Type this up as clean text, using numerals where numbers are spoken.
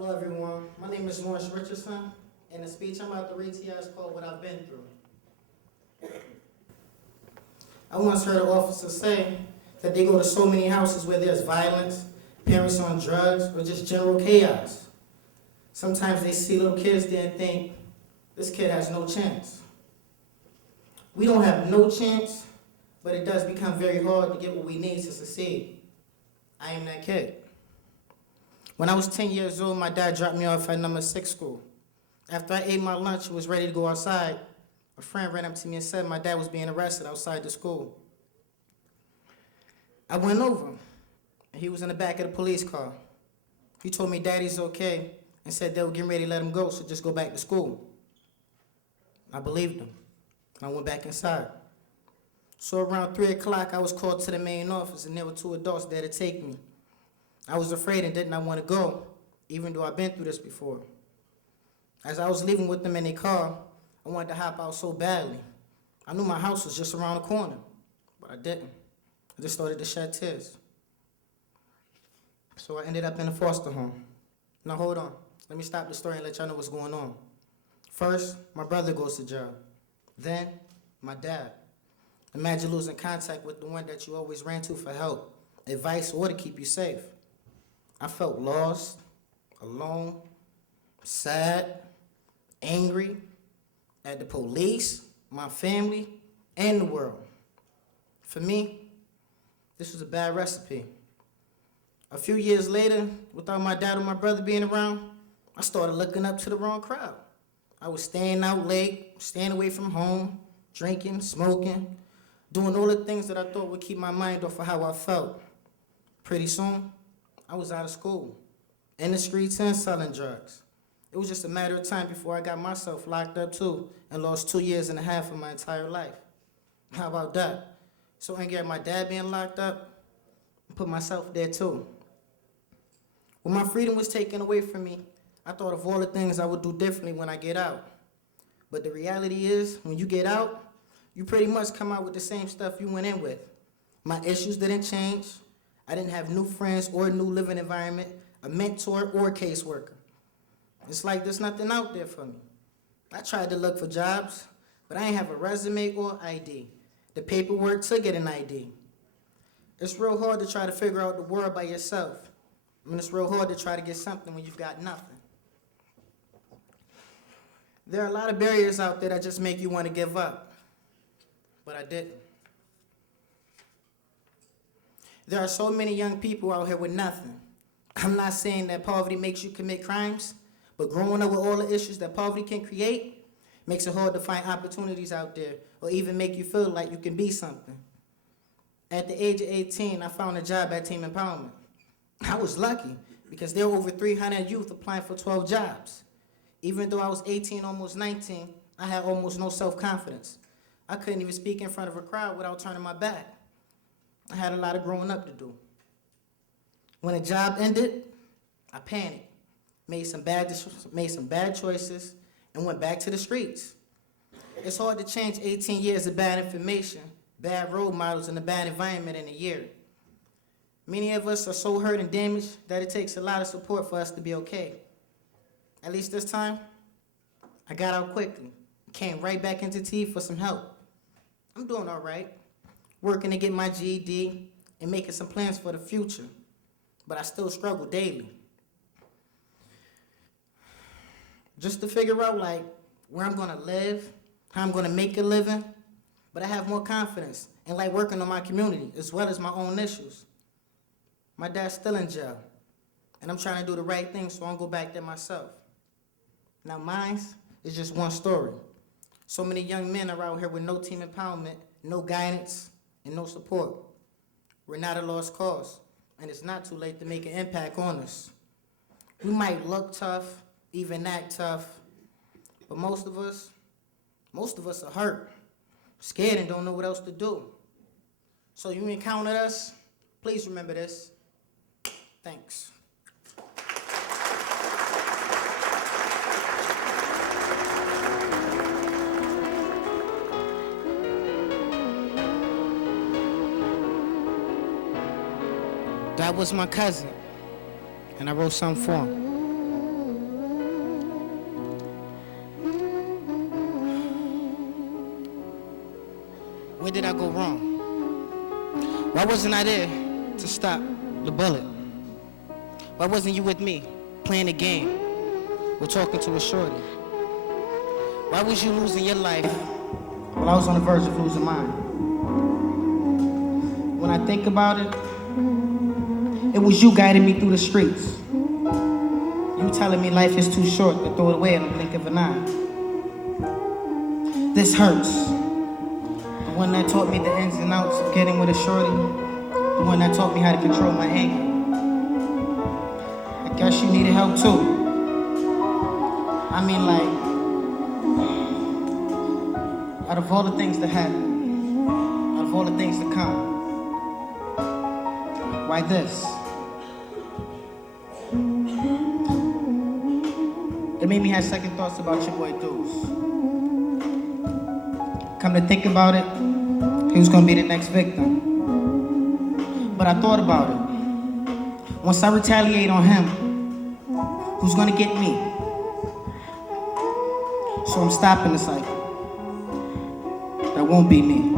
Hello everyone, my name is Richardson, and the speech I'm about to read to you is called What I've Been Through. I once heard an officer say that they go to so many houses where there's violence, parents on drugs, or just general chaos. Sometimes they see little kids there and think, this kid has no chance. We don't have no chance, but it does become very hard to get what we need to succeed. I am that kid. When I was 10 years old, my dad dropped me off at number 6 school. After I ate my lunch and was ready to go outside, a friend ran up to me and said my dad was being arrested outside the school. I went over, and he was in the back of the police car. He told me Daddy's okay and said they were getting ready to let him go, so just go back to school. I believed him, and I went back inside. So around 3 o'clock, I was called to the main office, and there were 2 adults there to take me. I was afraid and did not want to go, even though I've been through this before. As I was leaving with them in their car, I wanted to hop out so badly. I knew my house was just around the corner, but I didn't. I just started to shed tears. So I ended up in a foster home. Now hold on, let me stop the story and let y'all know what's going on. First, my brother goes to jail. Then, my dad. Imagine losing contact with the one that you always ran to for help, advice, or to keep you safe. I felt lost, alone, sad, angry at the police, my family, and the world. For me, this was a bad recipe. A few years later, without my dad or my brother being around, I started looking up to the wrong crowd. I was staying out late, staying away from home, drinking, smoking, doing all the things that I thought would keep my mind off of how I felt. Pretty soon, I was out of school, in the streets and selling drugs. It was just a matter of time before I got myself locked up too and lost 2 years and a half of my entire life. How about that? So angry at my dad being locked up, I put myself there too. When my freedom was taken away from me, I thought of all the things I would do differently when I get out. But the reality is, when you get out, you pretty much come out with the same stuff you went in with. My issues didn't change. I didn't have new friends or a new living environment, a mentor or a caseworker. It's like there's nothing out there for me. I tried to look for jobs, but I ain't have a resume or ID. The paperwork to get an ID. It's real hard to try to figure out the world by yourself. I mean, it's real hard to try to get something when you've got nothing. There are a lot of barriers out there that just make you want to give up, but I didn't. There are so many young people out here with nothing. I'm not saying that poverty makes you commit crimes, but growing up with all the issues that poverty can create makes it hard to find opportunities out there or even make you feel like you can be something. At the age of 18, I found a job at Team Empowerment. I was lucky because there were over 300 youth applying for 12 jobs. Even though I was 18, almost 19, I had almost no self-confidence. I couldn't even speak in front of a crowd without turning my back. I had a lot of growing up to do. When a job ended, I panicked, made some bad choices, and went back to the streets. It's hard to change 18 years of bad information, bad role models, and a bad environment in a year. Many of us are so hurt and damaged that it takes a lot of support for us to be okay. At least this time, I got out quickly, came right back into T for some help. I'm doing all right, working to get my GED and making some plans for the future, but I still struggle daily. Just to figure out where I'm gonna live, how I'm gonna make a living, but I have more confidence and like working on my community as well as my own issues. My dad's still in jail, and I'm trying to do the right thing so I don't go back there myself. Now mine is just one story. So many young men are out here with no team empowerment, no guidance, and no support. We're not a lost cause, and it's not too late to make an impact on us. We might look tough, even act tough, but most of us are hurt, scared, and don't know what else to do. So you encounter us, please remember this. Thanks. That was my cousin, and I wrote something for him. did I go wrong? Why wasn't I there to stop the bullet? Why wasn't you with me, playing a game, or talking to a shorty? Why was you losing your life while I was on the verge of losing mine? When I think about it, it was you guiding me through the streets. You telling me life is too short to throw it away in the blink of an eye. This hurts. The one that taught me the ins and outs of getting with a shorty. The one that taught me how to control my anger. I guess you needed help too. I mean, like, out of all the things that happen, out of all the things to come, why this? It made me have second thoughts about your boy Deuce. Come to think about it, he was gonna be the next victim. But I thought about it. Once I retaliate on him, who's gonna get me? So I'm stopping the cycle. That won't be me.